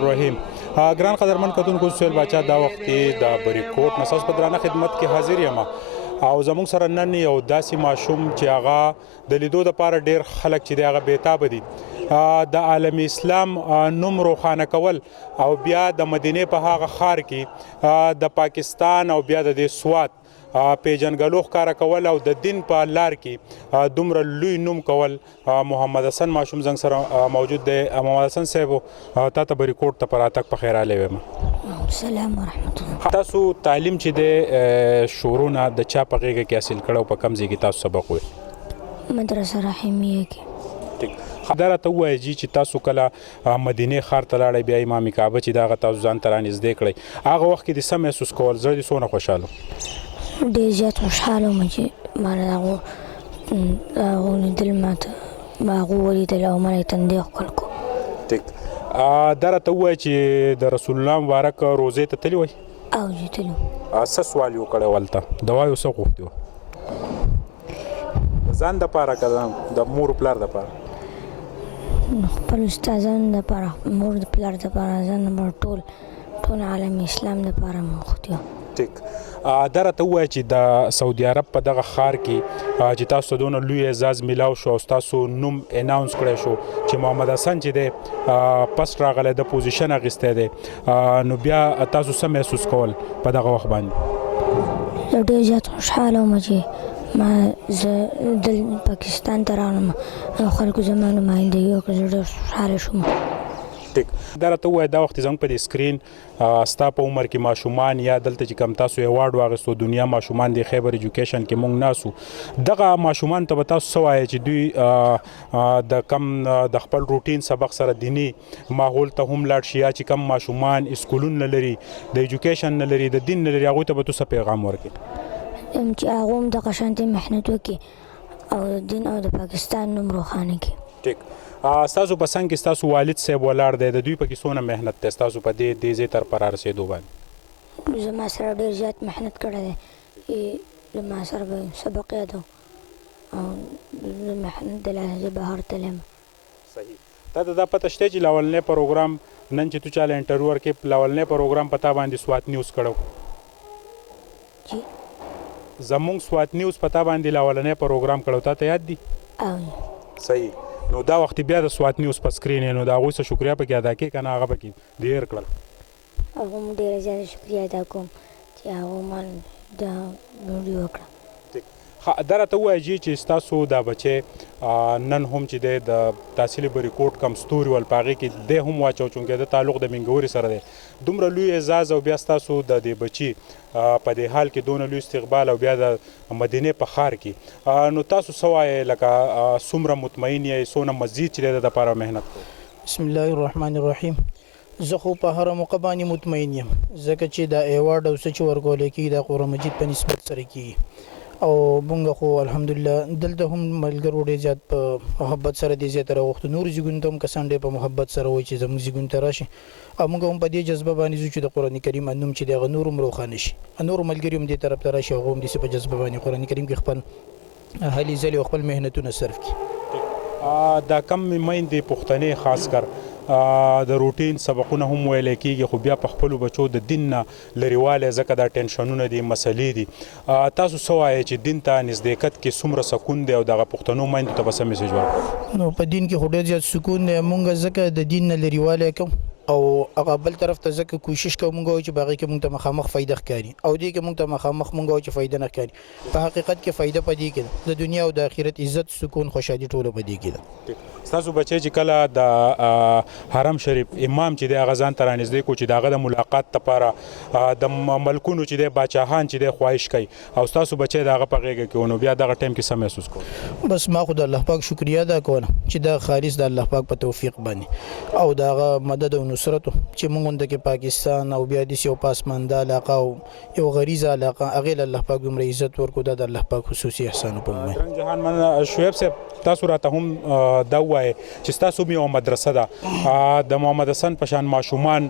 الرحیم. ګران قدرمن کتونکو سهیل باچا دا وخت کې د بریکوټ نساس په درانه خدمت کې حاضر یم او زموږ سره نن یو داسې ماشوم چې هغه د لیدو دپاره ډېر خلک چې دی هغه بېتابه دي د عالم اسلام نوم روښانه کول او بیا د مدینې په هغه ښار کې د پاکستان او بیا د دې سوات پیژنګلو ښکاره کول او د دین په لار کې دومره لوی نوم کول. محمد حسن ماشوم زنګ سره موجود دی. محمد حسن صاحب تا ته بریکوټ ته په راتګ په خیر راغلی ویم. السلام ورحمت الله. تاسو تعلیم چې دی شروع نه د چا په غېږه کې حاصل کړی او په کوم ځای کې تاسو سبق ویل؟ مدرسه رحیمیه کې. دا راته ووایه جي چې تاسو کله مدینې ښار ته لاړئ بیا امام کعبه چې د هغه تاسو ځان ته رانږدې کړئ هغه وخت کې دې څه محسوس کول؟ زړه دې څونه خوشحاله؟ ډېر زیات خوشحاله وم چې ما د هغو لیدل ما هغو ولیدل او ما یې تندی ښکل کړو. ټیک. دا راته ووایه چې د رسول الله مبارک روزې ته تللي وئ؟ او چې تللي وم. څه سوال یې وکړی هلته؟ د وایو څه غوښتي وه؟ د ځان دپاره که د مور پلار دپاره؟ خپل استادانو دپاره، مور د پلار دپاره، ځان دپاره، ټول عالم اسلام دپاره مې غوښتي وه. ټیک. دا راته ووایه چې د سعودي عرب په دغه ښار کې چې تاسو ته دونه لوی اعزاز میلاو شو او ستاسو نوم اناونس کړی شو چې محمد حسن چې دی پسټ راغلی د پوزیشن اخیستی دی نو بیا تاسو څه محسوس کول په دغه وخت باندې؟ زه ډېر زیات خوشحاله وم چې زه دل پاکستان ته راغلم او خلکو زما نمایندګي وکړه. زه ډېر خوشحاله شوم. ټیک. دا راته ووایه دا وخت زموږ په دې سکرین ستا په عمر کې ماشومان یا دلته چې کوم تاسو ایوارډ واخیستو دنیا ماشومان دی خیبر ایجوکیشن کې موږ ناسو دغه ماشومانو ته به تاسو څه وایئ چې دوی د کم د خپل روټین سبق سره دیني ماحول ته هم لاړ شي یا چې کم ماشومان اسکولونه نه لري د ایجوکیشن نه لري د دین نه لري هغوی ته به تو څه پیغام ورکړي؟ چې هغه هم دغه شانتې محنت وکړي او د دین او د پاکستان نوم روښانه کړي. ټیک. ستاسو په څنګ کې ستاسو والد صاحب ولاړ دی د دوی پکې څونه محنت دی ستاسو په دې ځای تر په رارسېدو باندې؟ زما سره ډېر زیات محنت کړی دی چې زما سره به سبق یاد او د محنت د لاسه زه بهر تللی یم. صحیح. تا ته دا پته شته چې لاولنی پروګرام نن چې تو چاله انټرویو ورکړې لاولنی پروګرام په تا باندې سوات نیوز کړو؟ جی زموږ سوات نیوز په تا باندې لاولنی پروګرام کړو تا ته یاد دي؟ او صحیح. نو دا وخت بیا د سوات نیوز په سکرین نو د هغوی څه شکریه پکې ادا کړې که نه هغه پکې د هیر کړل؟ هغه هم ډېره زیاته شکریه ادا کوم چې هغو ما دا ویډیو وکړه. دا راته ووایه جي چې ستاسو دا بچی نن هم چې دی د تحصیل بریکوټ کم ستوري ول په هغې کې دی هم واچو چونکې د تعلق د منګوري سره دی دومره لوی اعزاز او بیا ستاسو د دې بچي په دې حال کې دونه لوی استقبال او بیا د مدینې په ښار کې نو تاسو څه وایئ لکه څومره مطمئن یئ څونه مزید چې دی د دپاره محنت کوئ؟ بسم الله الرحمن الرحیم. زه خو په هره موقع باندې مطمئن یم ځکه چې دا ایوارډ او څه چې ورکولی کېږي د قرآن مجید په نسبت سره کېږي او مونږ خو الحمدلله دلته هم ملګرو ډېر زیات په محبت سره دې زیاته راوښتو نورو ځایونو ته هم کسان ډېر په محبت سره وایي چې زموږ ځایونو ته راشي او موږ هم په دې جذبه باندې ځو چې د قرآن کریم نوم چې دی هغه نور هم روښانه شي نورو ملګري هم دې طرف ته راشي هغه هم داسې په جذبه باندې قرآن کریم کې خپل هلې ځلې او خپل محنتونه صرف کړي. دا کم میندې پښتنې خاص کر د روټین سبقونه هم ویلی کېږي خو بیا په خپلو بچو د دین نه لرېوالی ځکه دا ټینشنونه دي مسلې دي تاسو څه وایئ چې دین ته نزدېکت کې څومره سکون دی او دغه پښتنو میندو ته به څه میسج ورکړو؟ نو په دین کې خو ډېر زیات سکون دی مونږ ځکه د دین نه لرېوالی کوم او هغه بل طرف ته ځکه کوشش کوو مونږ وایو چې په هغې کې مونږ ته مخامخ فایده ښکاري او دې کې مونږ ته مخامخ مونږ وایو چې فایده نه ښکاري په حقیقت کې فایده په دې کې ده د دنیا او د آخرت عزت سکون خوشحالي ټوله په دې کې ده. ستاسو بچی چې کله د حرم شریف امام چې دی هغه ځان ته رانږدې کړو چې د هغه د ملاقات دپاره د ملکونو چې دی باچاهان چې دی خواهش کوي او ستاسو بچی د هغه په غېږه کې و نو بیا دغه ټایم کې څه محسوس کوو؟ بس ما خو د الله پاک شکریه ادا کوله چې دا خالص د الله پاک په توفیق باندې او د هغه مدد او نصرت چې مونږ غونډه کې پاکستان او بیا داسې یو پاسمانده علاقه او یو غریزه علاقه هغې له الله پاک دومره عزت ورکړو دا د الله پاک خصوصي احسان په موږ. جهان من شعیب صاحب تاسو راته هم دا وایي چې تاسو یو مدرسه ده د محمد حسن په شان ماشومان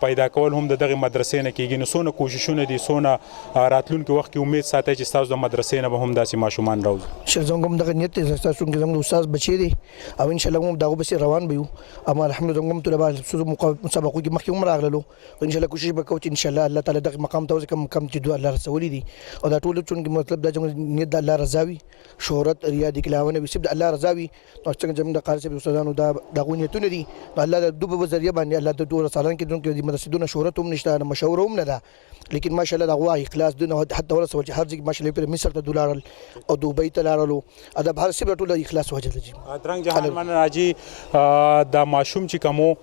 پیدا کول هم د دغه مدرسې نه کیږي نو څونه کوششونه دي څونه راتلونکي وخت کې امید ساتي چې تاسو د مدرسې نه به هم داسې ماشومان راوځي شر زنګم دغه نیت دی تاسو څنګه زموږ استاد بچی دی او ان شاء الله موږ دغه بس روان بيو اما الحمدلله موږ طلبه مسابقو کې مخکې هم راغلو ان شاء الله کوشش وکړو چې ان شاء الله الله تعالی دغه مقام ته کم چې دوه الله رسولي دي او دا ټول چې مطلب دا چې نیت د الله رضا وي شهرت ریا دي کلاونه وي سب د الله رضا وي نو څنګه زموږ د قاری صاحب استادانو دا دغه نیتونه دي الله د دوه په ذریعہ باندې الله د ټول سالان کې دونکو مدرسې شهرت هم نشته مشهور هم نه ده لیکن ماشاءالله دغه اخلاص دونه حتی ورسول چې هر ځای ماشاءالله پر مصر ته دولار او دوبۍ ته لارلو ادب هر څه ټول اخلاص وجه دي درنګ جهان من راځي دا ماشوم چې کومو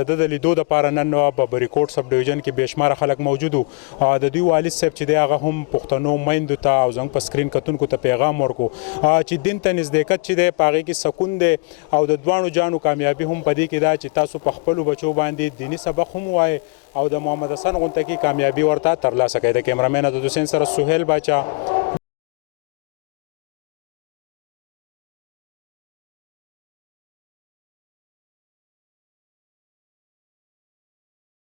د لیدو د پاره نن په بریکوټ سب ډیویژن کې بشمار خلک موجود د دوی والد صاحب چې دی هغه هم پښتنو میندو ته او زنګ په سکرین کتونکو ته پیغام ورکو چې دین ته نزدېکت چې دی پاغي کې سکون دی او د دوانو جانو کامیابی هم پدې کې دا چې تاسو په خپل بچو باندې دینی سبق هم وای او د محمد حسن غونټه کې کامیابی ورته ترلاسه کړي د کیمرامین د حسین سره سہیل باچا